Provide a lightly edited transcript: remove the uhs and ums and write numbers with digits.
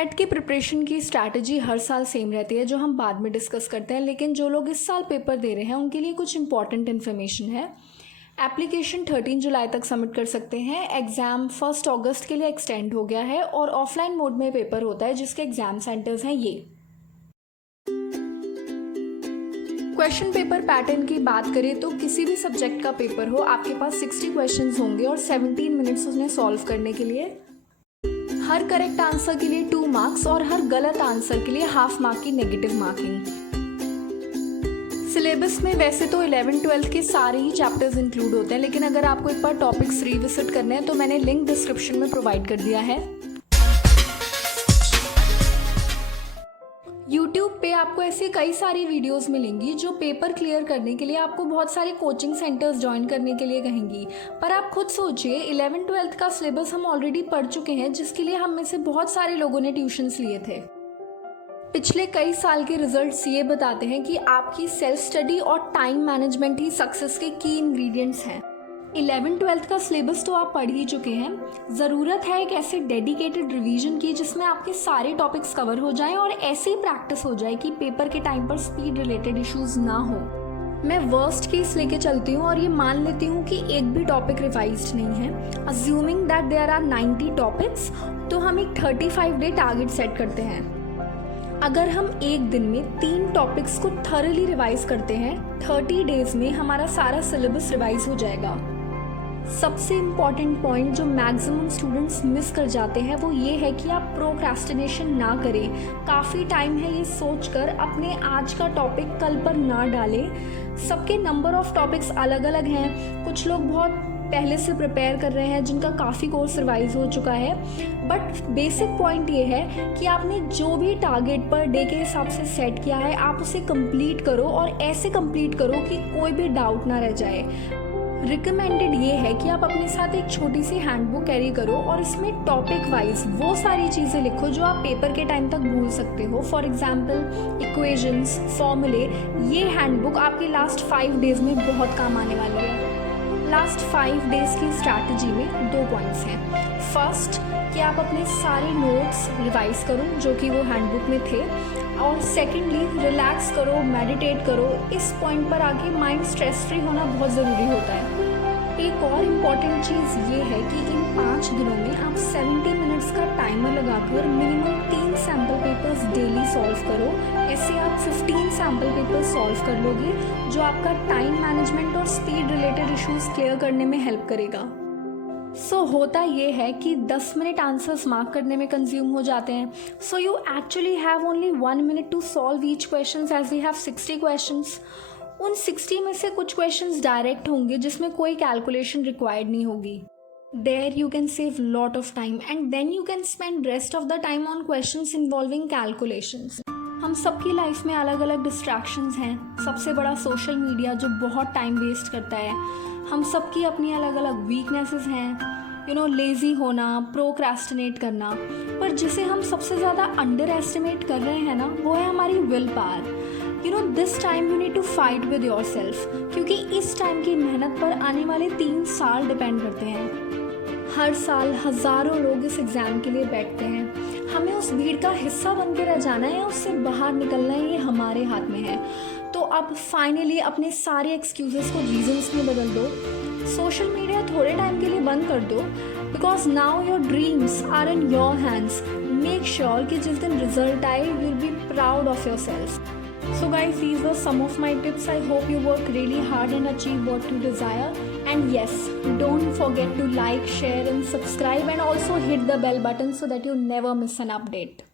Net की preparation की strategy हर साल सेम रहती है, जो हम बाद में डिस्कस करते हैं, लेकिन जो लोग इस साल पेपर दे रहे हैं उनके लिए कुछ इंपॉर्टेंट इन्फॉर्मेशन है। एप्लीकेशन 13 जुलाई तक सबमिट कर सकते हैं। एग्ज़ाम 1 अगस्त के लिए एक्सटेंड हो गया है और ऑफलाइन मोड में पेपर होता है, जिसके एग्ज़ाम सेंटर्स हैं ये। क्वेश्चन पेपर पैटर्न की बात करें तो किसी भी सब्जेक्ट का पेपर हो, आपके पास 60 क्वेश्चंस होंगे और 17 मिनट्स उन्हें सॉल्व करने के लिए। हर करेक्ट आंसर के लिए 2 मार्क्स और हर गलत आंसर के लिए हाफ मार्क की नेगेटिव मार्किंग। सिलेबस में वैसे तो 11-12 के सारे ही चैप्टर्स इंक्लूड होते हैं, लेकिन अगर आपको एक बार टॉपिक्स रिविजिट करने हैं तो मैंने लिंक डिस्क्रिप्शन में प्रोवाइड कर दिया है। यूट्यूब पे आपको ऐसी कई सारी वीडियोस मिलेंगी जो पेपर क्लियर करने के लिए आपको बहुत सारे कोचिंग सेंटर्स ज्वाइन करने के लिए कहेंगी। पर आप खुद सोचिए, 11-12 का सिलेबस हम ऑलरेडी पढ़ चुके हैं, जिसके लिए हम में से बहुत सारे लोगों ने ट्यूशन्स लिए थे। पिछले कई साल के रिजल्ट्स ये बताते हैं कि आपकी सेल्फ स्टडी और टाइम मैनेजमेंट ही सक्सेस के की इंग्रेडिएंट्स हैं। 11-12 का सिलेबस तो आप पढ़ ही चुके हैं। ज़रूरत है एक ऐसे डेडिकेटेड रिवीजन की जिसमें आपके सारे टॉपिक्स कवर हो जाएं और ऐसी प्रैक्टिस हो जाए कि पेपर के टाइम पर स्पीड रिलेटेड इश्यूज ना हो। मैं वर्स्ट केस लेके चलती हूँ और ये मान लेती हूँ कि एक भी टॉपिक रिवाइज्ड नहीं है। Assuming that there are 90 topics, तो हम एक 35 डे टारगेट सेट करते हैं। अगर हम एक दिन में 3 टॉपिक्स को थॉरली रिवाइज करते हैं, 30 डेज में हमारा सारा सिलेबस रिवाइज हो जाएगा। सबसे इम्पॉर्टेंट पॉइंट जो मैक्सिमम स्टूडेंट्स मिस कर जाते हैं वो ये है कि आप प्रोक्रेस्टिनेशन ना करें। काफ़ी टाइम है ये सोचकर अपने आज का टॉपिक कल पर ना डालें। सबके नंबर ऑफ टॉपिक्स अलग अलग हैं। कुछ लोग बहुत पहले से प्रिपेयर कर रहे हैं जिनका काफ़ी कोर्स रिवाइज हो चुका है, बट बेसिक पॉइंट ये है कि आपने जो भी टारगेट पर डे के हिसाब से सेट किया है आप उसे कंप्लीट करो, और ऐसे कंप्लीट करो कि कोई भी डाउट ना रह जाए। रिकमेंडेड ये है कि आप अपने साथ एक छोटी सी हैंडबुक कैरी करो और इसमें टॉपिक वाइज वो सारी चीज़ें लिखो जो आप पेपर के टाइम तक भूल सकते हो। फॉर एग्जांपल इक्वेशंस, फॉर्मूले। ये हैंडबुक आपके लास्ट 5 डेज में बहुत काम आने वाली है। लास्ट 5 डेज की स्ट्रैटेजी में 2 पॉइंट्स हैं। फर्स्ट, कि आप अपने सारे नोट्स रिवाइज करो जो कि वो हैंडबुक में थे, और सेकेंडली रिलैक्स करो, मेडिटेट करो। इस पॉइंट पर आके माइंड स्ट्रेस फ्री होना बहुत ज़रूरी होता है। एक और इम्पॉर्टेंट चीज़ ये है कि इन 5 दिनों में आप 70 मिनट्स का टाइमर लगाकर minimum 3 sample papers daily solve करो। ऐसे आप 15 सैम्पल पेपर्स सॉल्व कर लोगे, जो आपका टाइम मैनेजमेंट और स्पीड रिलेटेड इश्यूज क्लियर करने में हेल्प करेगा। होता ये है कि 10 मिनट आंसर्स मार्क करने में कंज्यूम हो जाते हैं। So you actually have only 1 minute to solve each question, as we have 60 questions. उन 60 में से कुछ क्वेश्चंस डायरेक्ट होंगे जिसमें कोई कैलकुलेशन रिक्वायर्ड नहीं होगी। There you can save lot of time and then you can spend rest of the time on questions involving calculations. हम सबकी लाइफ में अलग अलग डिस्ट्रैक्शंस हैं। सबसे बड़ा सोशल मीडिया जो बहुत टाइम वेस्ट करता है। हम सबकी अपनी अलग अलग वीकनेसेस हैं, लेज़ी होना, प्रोक्रेस्टिनेट करना। पर जिसे हम सबसे ज़्यादा अंडर एस्टिमेट कर रहे हैं ना, वो है हमारी will power. This time you need to fight with yourself, क्योंकि इस टाइम की मेहनत पर आने वाले 3 साल डिपेंड करते हैं। हर साल हज़ारों लोग इस एग्ज़ाम के लिए बैठते हैं। हमें उस भीड़ का हिस्सा बन के रह जाना है, उससे बाहर निकलना है, ये हमारे हाथ में है। तो अब फाइनली अपने सारे एक्सक्यूज़ेस को रीजंस में बदल दो। सोशल मीडिया थोड़े टाइम के लिए बंद कर दो, because now your dreams are in your hands. Make sure कि जिस दिन रिजल्ट आए you will be proud of yourself. So guys, these were some of my tips. I hope you work really hard and achieve what you desire. And yes, don't forget to like, share and subscribe, and also hit the bell button so that you never miss an update.